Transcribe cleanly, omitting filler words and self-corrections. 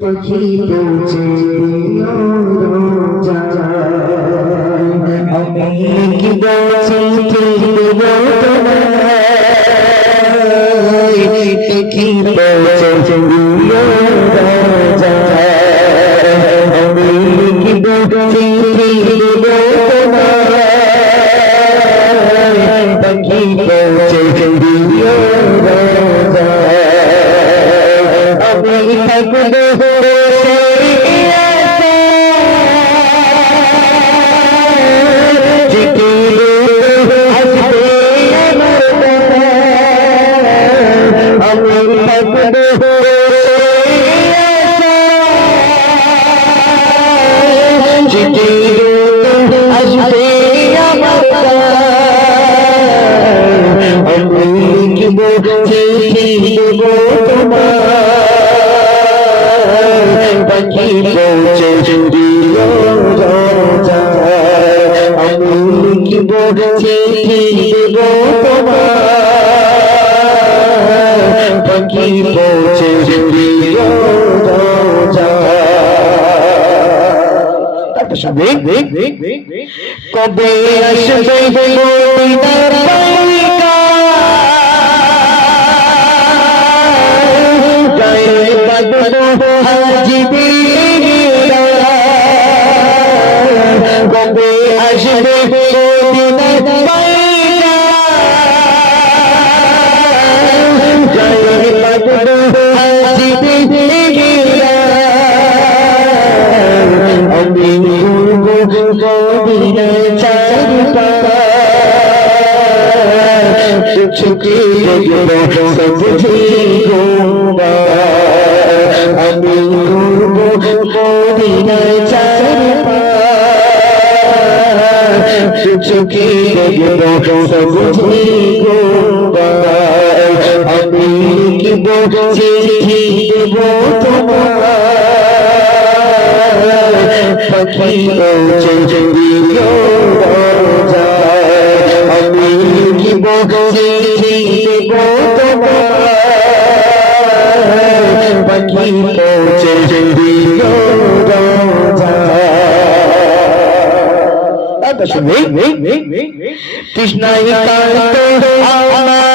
পাখি পৌঁছে আমি কি বলছি দেব পাখি পৌঁছে আমি কি বলছি দেব পাখি পৌঁছে আমি থাকবো পাখি পৌঁছে দিও আমি লিখব চিঠি দেব তোমার পাখি পৌঁছে দিও কবে আসবে মদিনার পাইকা গায়ে বাঁধবো হাজিদের কবে আসবে মদিনার পাইকা গায়ে বাঁধবো হাজিদের আমি মদিনার চারপাশ ছুটি সবজি গোবা আমি মদিনার চারপাশ ছুটি সবজি গোবা আমি কি চিঠি দেব তোমার পাখি পৌঁছে দিও আমি কি চিঠি দেব তোমার পাখি পৌঁছে দিও কৃষ্ণাই কান্ত আমার